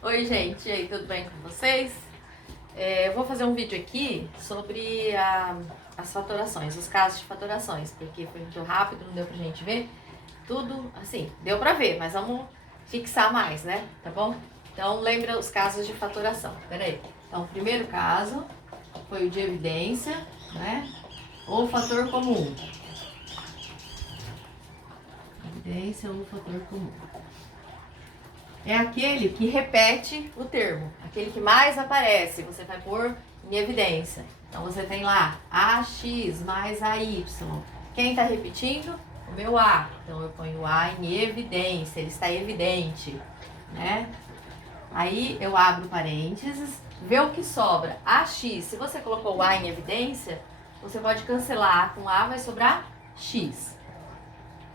Oi, gente, e aí, tudo bem com vocês? Eu vou fazer um vídeo aqui sobre as fatorações, os casos de fatorações, porque foi muito rápido, não deu pra gente ver tudo, assim, deu pra ver, mas vamos fixar mais, né? Tá bom? Então, lembra os casos de fatoração. Pera aí. Então, o primeiro caso foi o de evidência, né? Ou fator comum. Evidência ou fator comum. É aquele que repete o termo, aquele que mais aparece, você vai pôr em evidência. Então você tem lá AX mais AY. Quem está repetindo? O meu A. Então eu ponho o A em evidência, ele está evidente, né? Aí eu abro parênteses, vê o que sobra. AX, se você colocou o A em evidência, você pode cancelar A com A, vai sobrar X.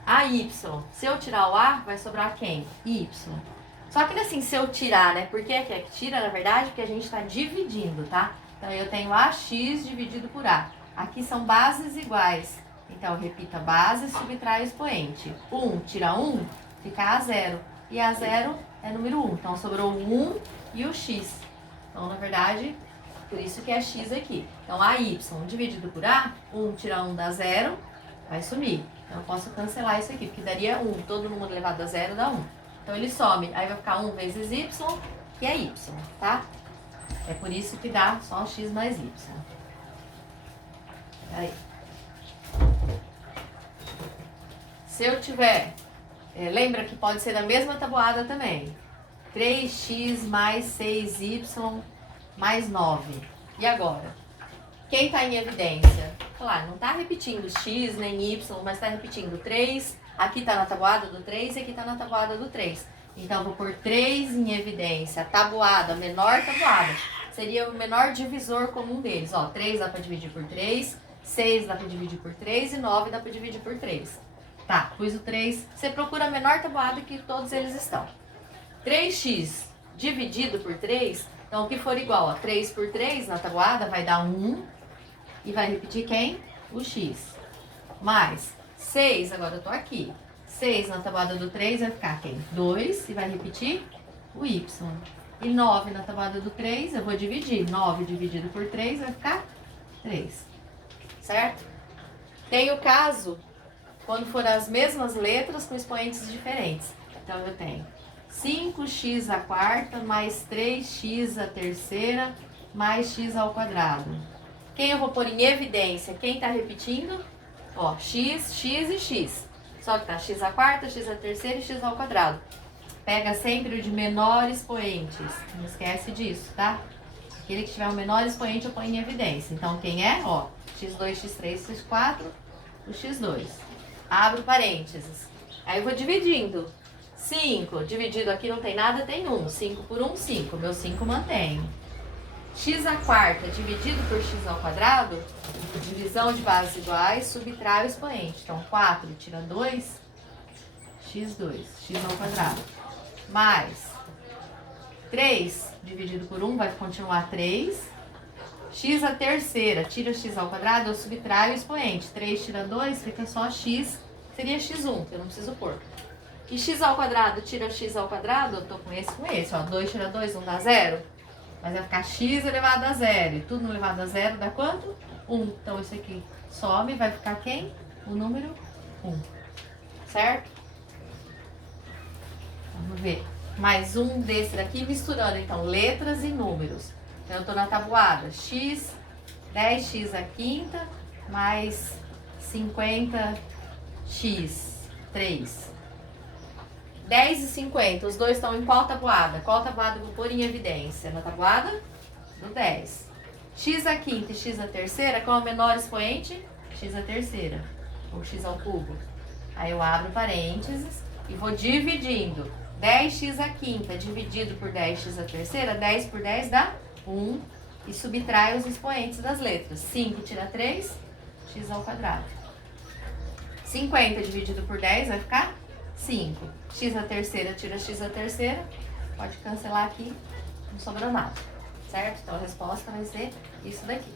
AY, se eu tirar o A, vai sobrar quem? Y. Só que assim, se eu tirar, né? Por que é que tira, na verdade? Porque a gente está dividindo, tá? Então, eu tenho AX dividido por A. Aqui são bases iguais. Então, repita base, subtrai expoente. 1 tira 1, fica A0. E A0 é número 1. Então, sobrou o 1 e o X. Então, na verdade, por isso que é X aqui. Então, AY dividido por A, 1 tira 1 dá 0, vai sumir. Então, eu posso cancelar isso aqui, porque daria 1. Todo número elevado a 0 dá 1. Então, ele some. Aí vai ficar 1 vezes y, que é y, tá? É por isso que dá só x mais y. Aí. Se eu tiver... lembra que pode ser da mesma tabuada também. 3x mais 6y mais 9. E agora? Quem está em evidência? Claro, não está repetindo x nem y, mas está repetindo 3. Aqui está na tabuada do 3 e aqui está na tabuada do 3. Então, eu vou pôr 3 em evidência. Tabuada, menor tabuada. Seria o menor divisor comum deles. Ó, 3 dá para dividir por 3, 6 dá para dividir por 3 e 9 dá para dividir por 3. Tá, pus o 3. Você procura a menor tabuada que todos eles estão. 3x dividido por 3, então o que for igual a 3 por 3 na tabuada vai dar 1. E vai repetir quem? O x. Mais 6, agora eu tô aqui. 6 na tabuada do 3 vai ficar quem? 2 e vai repetir o y. E 9 na tabuada do 3, eu vou dividir. 9 dividido por 3 vai ficar 3. Certo? Tem o caso quando for as mesmas letras com expoentes diferentes. Então eu tenho 5x à quarta mais 3x à terceira mais x ao quadrado. Quem eu vou pôr em evidência? Quem está repetindo? Ó, x, x e x. Só que tá x à quarta, x à terceira e x ao quadrado. Pega sempre o de menor expoentes. Não esquece disso, tá? Aquele que tiver o menor expoente eu ponho em evidência. Então, quem é? Ó, x2, x3, x4, o x2. Abro parênteses. Aí eu vou dividindo. 5, dividido aqui não tem nada, tem 1. 5 por 1, 5. Meu 5 mantém. X à quarta dividido por x ao quadrado, divisão de bases iguais, subtrai o expoente. Então, 4 tira 2, x2, x ao quadrado. Mais 3 dividido por 1 vai continuar 3. X à terceira, tira x ao quadrado, eu subtraio o expoente. 3 tira 2, fica só x, seria x1, que eu não preciso pôr. E x ao quadrado, tira x ao quadrado, eu tô com esse, ó. 2 tira 2, não dá 0. Mas vai ficar x elevado a 0. E tudo elevado a 0 dá quanto? 1. Então, isso aqui some, vai ficar quem? O número 1. Certo? Vamos ver. Mais um desse daqui, misturando, então, letras e números. Então, eu tô na tabuada. X, 10x à quinta, mais 50x, 3. 10 e 50, os dois estão em qual tabuada? Qual tabuada eu vou pôr em evidência? Na tabuada do 10. X à quinta e x à terceira, qual é o menor expoente? X à terceira, ou x ao cubo. Aí eu abro parênteses e vou dividindo. 10x à quinta dividido por 10x à terceira, 10 por 10 dá 1. E subtrai os expoentes das letras. 5 tira 3, x ao quadrado. 50 dividido por 10 vai ficar 5. X à terceira tira x à terceira. Pode cancelar aqui, não sobrou nada. Certo? Então a resposta vai ser isso daqui.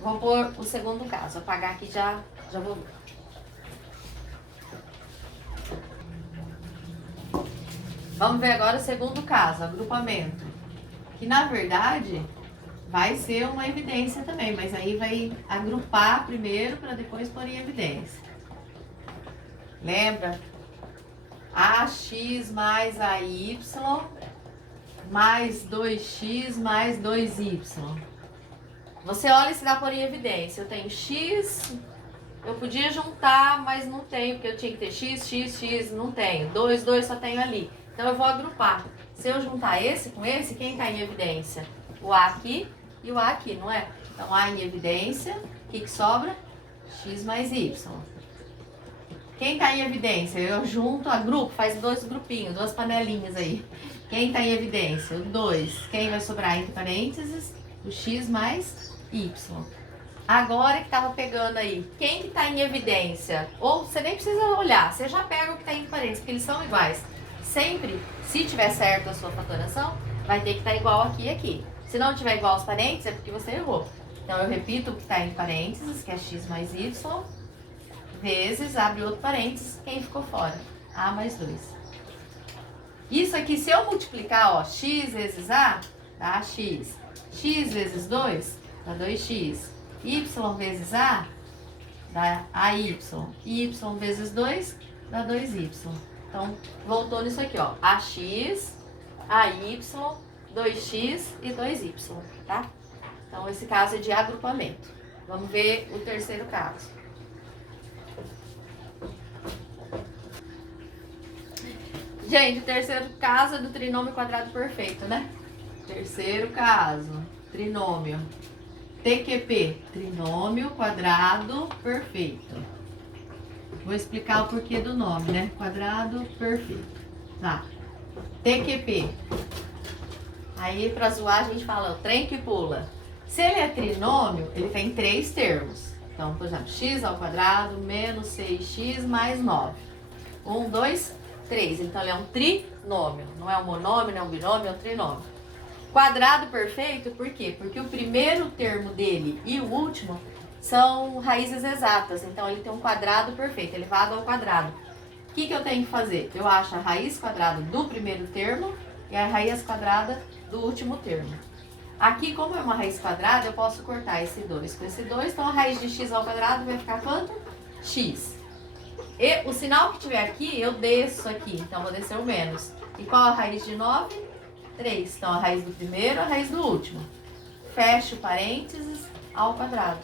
Vou pôr o segundo caso. Apagar aqui já vou ver. Vamos ver agora o segundo caso, agrupamento. Que na verdade vai ser uma evidência também, mas aí vai agrupar primeiro para depois pôr em evidência. Lembra? AX mais AY mais 2x mais 2y. Você olha e se dá por em evidência. Eu tenho x, eu podia juntar, mas não tenho, porque eu tinha que ter x, não tenho. 2 só tenho ali. Então eu vou agrupar. Se eu juntar esse com esse, quem está em evidência? O A aqui e o A aqui, não é? Então A em evidência, o que sobra? X mais Y. Quem está em evidência? Eu junto, agrupo, faz dois grupinhos, duas panelinhas aí. Quem está em evidência? O 2. Quem vai sobrar entre parênteses? O X mais Y. Agora que estava pegando aí, quem que está em evidência? Ou você nem precisa olhar, você já pega o que está entre parênteses, porque eles são iguais. Sempre, se tiver certo a sua fatoração, vai ter que estar igual aqui e aqui. Se não tiver igual aos parênteses, é porque você errou. Então, eu repito o que está entre parênteses, que é x mais y, vezes, abre outro parênteses, quem ficou fora? A mais 2. Isso aqui, se eu multiplicar, ó, x vezes a, dá x. X vezes 2, dá 2x. Y vezes a, dá AY. Y vezes 2, dá 2y. Então, voltou nisso aqui, ó. AX, AY, 2x e 2y, tá? Então, esse caso é de agrupamento. Vamos ver o terceiro caso. Gente, o terceiro caso é do trinômio quadrado perfeito, né? Terceiro caso, trinômio. TQP, trinômio quadrado perfeito. Vou explicar o porquê do nome, né? Quadrado perfeito. Tá. TQP. Aí, pra zoar, a gente fala o trem que pula. Se ele é trinômio, ele tem 3 termos. Então, por exemplo, x ao quadrado menos 6x mais 9. 1, 2, 3. Então, ele é um trinômio. Não é um monômio, não é um binômio, é um trinômio. Quadrado perfeito, por quê? Porque o primeiro termo dele e o último são raízes exatas. Então, ele tem um quadrado perfeito, elevado ao quadrado. O que eu tenho que fazer? Eu acho a raiz quadrada do primeiro termo e a raiz quadrada do último termo. Aqui, como é uma raiz quadrada, eu posso cortar esse 2 com esse 2. Então, a raiz de x ao quadrado vai ficar quanto? X. E o sinal que tiver aqui, eu desço aqui. Então, vou descer o menos. E qual a raiz de 9? 3. Então, a raiz do primeiro, a raiz do último. Fecho parênteses ao quadrado.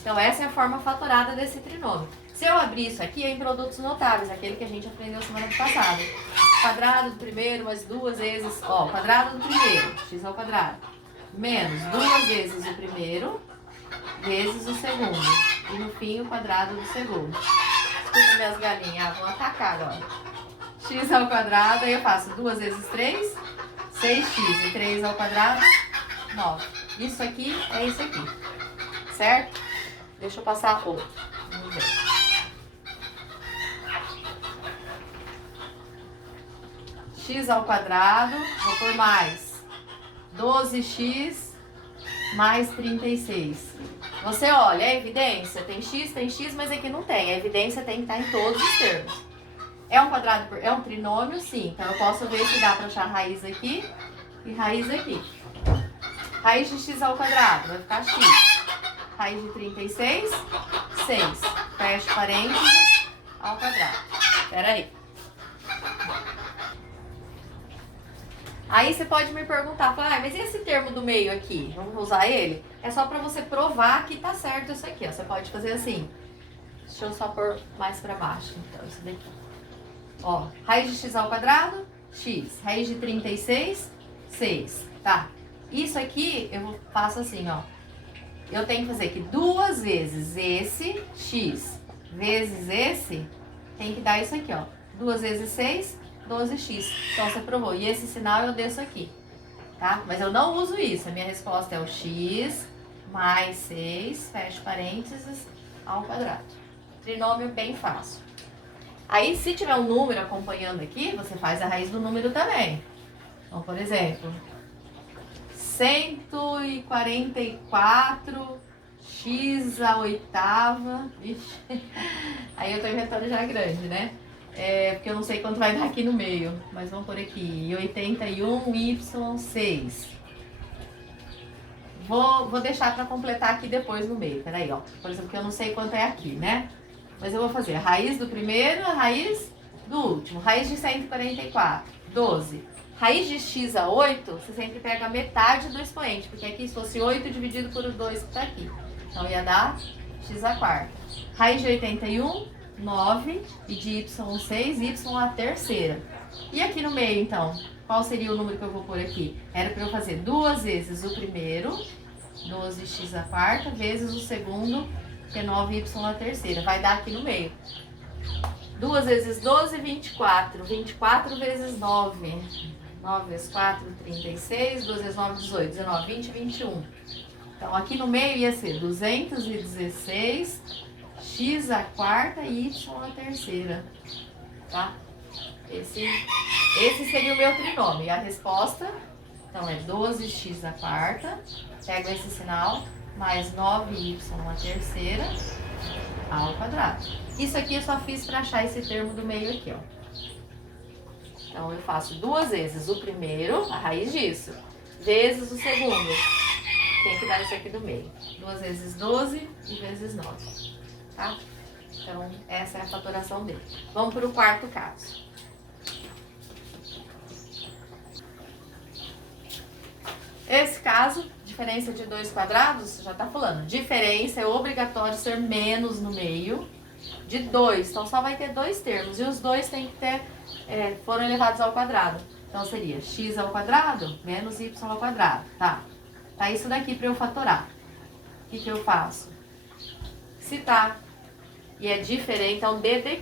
Então, essa é a forma fatorada desse trinômio. Se eu abrir isso aqui, é em produtos notáveis, aquele que a gente aprendeu semana passada. Quadrado do primeiro, mais 2 vezes, ó, quadrado do primeiro, x ao quadrado, menos 2 vezes o primeiro, vezes o segundo. E no fim, o quadrado do segundo. Escuta minhas galinhas, vão atacar agora. X ao quadrado, aí eu faço 2 vezes 3, 6x, e 3 ao quadrado, 9. Isso aqui é isso aqui, certo? Deixa eu passar outro. Vamos ver. X ao quadrado, vou por mais 12x mais 36. Você olha, é evidência, tem x, mas aqui não tem. A evidência tem que estar em todos os termos. É um quadrado, é um trinômio, sim. Então, eu posso ver se dá para achar raiz aqui e raiz aqui. Raiz de x ao quadrado vai ficar x. Raiz de 36, 6. Fecho parênteses ao quadrado. Espera aí. Aí você pode me perguntar, mas e esse termo do meio aqui? Vamos usar ele? É só para você provar que tá certo isso aqui, ó. Você pode fazer assim. Deixa eu só pôr mais para baixo, então, isso daqui. Ó, raiz de x ao quadrado, x. Raiz de 36, 6. Tá. Isso aqui, eu faço assim, ó. Eu tenho que fazer que 2 vezes esse x vezes esse, tem que dar isso aqui, ó. 2 vezes 6, 12x. Então, você provou. E esse sinal eu desço aqui, tá? Mas eu não uso isso. A minha resposta é o x mais 6, fecho parênteses, ao quadrado. Trinômio bem fácil. Aí, se tiver um número acompanhando aqui, você faz a raiz do número também. Então, por exemplo, 144x à oitava. Ixi. Aí eu tô inventando já grande, né? porque eu não sei quanto vai dar aqui no meio, mas vamos por aqui, 81y6. Vou deixar para completar aqui depois no meio, peraí, ó. Por exemplo, que eu não sei quanto é aqui, né? Mas eu vou fazer a raiz do primeiro, a raiz do último. Raiz de 144, 12. Raiz de x a 8, você sempre pega a metade do expoente, porque aqui se fosse 8 dividido por 2 que tá aqui. Então ia dar x a quarta. Raiz de 81, 9. E de y 6, y a terceira. E aqui no meio, então, qual seria o número que eu vou pôr aqui? Era para eu fazer 2 vezes o primeiro, 12x a quarta, vezes o segundo, que é 9y a terceira. Vai dar aqui no meio. 2 vezes 12, 24. 24 vezes 9. 9 vezes 4, 36. 2 vezes 9, 18. 19, 20, 21. Então, aqui no meio ia ser 216, x a quarta e y a terceira. Tá? Esse seria o meu trinômio. E a resposta, então, é 12x a quarta. Pego esse sinal, mais 9y a terceira, ao quadrado. Isso aqui eu só fiz para achar esse termo do meio aqui, ó. Então, eu faço 2 vezes o primeiro, a raiz disso, vezes o segundo. Tem que dar isso aqui do meio. 2 vezes 12 e vezes 9, tá? Então, essa é a fatoração dele. Vamos para o quarto caso. Esse caso, diferença de 2 quadrados, já tá falando. Diferença é obrigatório ser menos no meio de 2. Então, só vai ter 2 termos. E os dois tem que ter, foram elevados ao quadrado. Então, seria x ao quadrado menos y ao quadrado. Tá isso daqui para eu fatorar. O que eu faço? Se tá e é diferente, então d de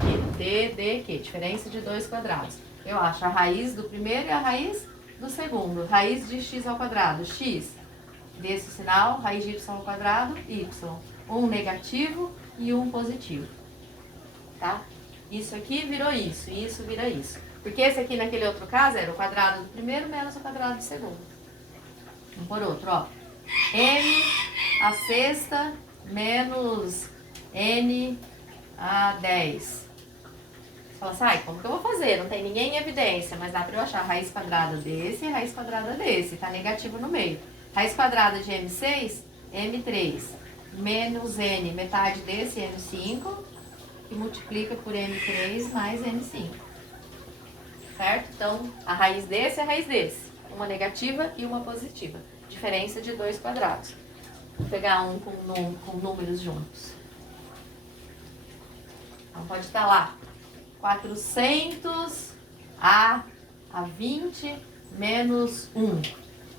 quê? Diferença de 2 quadrados. Eu acho a raiz do primeiro e a raiz do segundo. Raiz de x ao quadrado, x. Desse sinal, raiz de y ao quadrado, y. Um negativo e um positivo. Tá? Isso aqui virou isso, e isso vira isso. Porque esse aqui naquele outro caso era o quadrado do primeiro menos o quadrado do segundo. Vamos por outro, ó. n a sexta menos n a 10. Você fala assim, ai, como que eu vou fazer? Não tem ninguém em evidência, mas dá pra eu achar a raiz quadrada desse e a raiz quadrada desse. Tá negativo no meio. Raiz quadrada de m6, m3, menos n, metade desse, m5, que multiplica por m3 mais m5. Certo? Então, a raiz desse é a raiz desse. Uma negativa e uma positiva. Diferença de 2 quadrados. Vou pegar um com números juntos. Então, pode estar lá. 400 a 20 menos 1.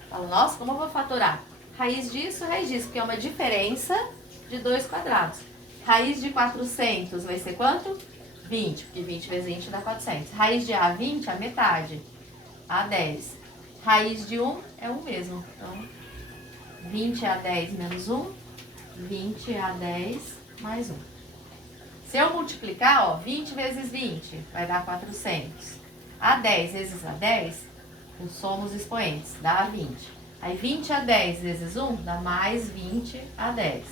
Fala, nossa, como eu vou fatorar? Raiz disso, porque é uma diferença de 2 quadrados. Raiz de 400 vai ser quanto? 20, porque 20 vezes 20 dá 400. Raiz de A20, a metade. A10. Raiz de 1 é 1 mesmo. Então, 20 a 10 menos 1, 20 a 10 mais 1. Se eu multiplicar, ó, 20 vezes 20 vai dar 400. A 10 vezes a 10, eu somo os expoentes, dá 20. Aí 20 a 10 vezes 1 dá mais 20 a 10.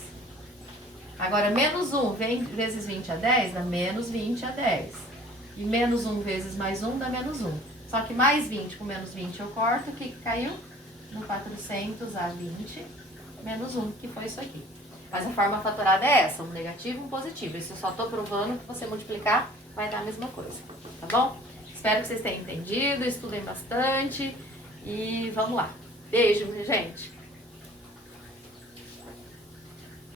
Agora, menos 1 vezes 20 a 10 dá menos 20 a 10. E menos 1 vezes mais 1 dá menos 1. Só que mais 20 com menos 20 eu corto, o que caiu? No 400 a 20 menos 1, que foi isso aqui. Mas a forma fatorada é essa, um negativo e um positivo. Isso eu só estou provando que você multiplicar vai dar a mesma coisa, tá bom? Espero que vocês tenham entendido, estudem bastante e vamos lá. Beijo, gente!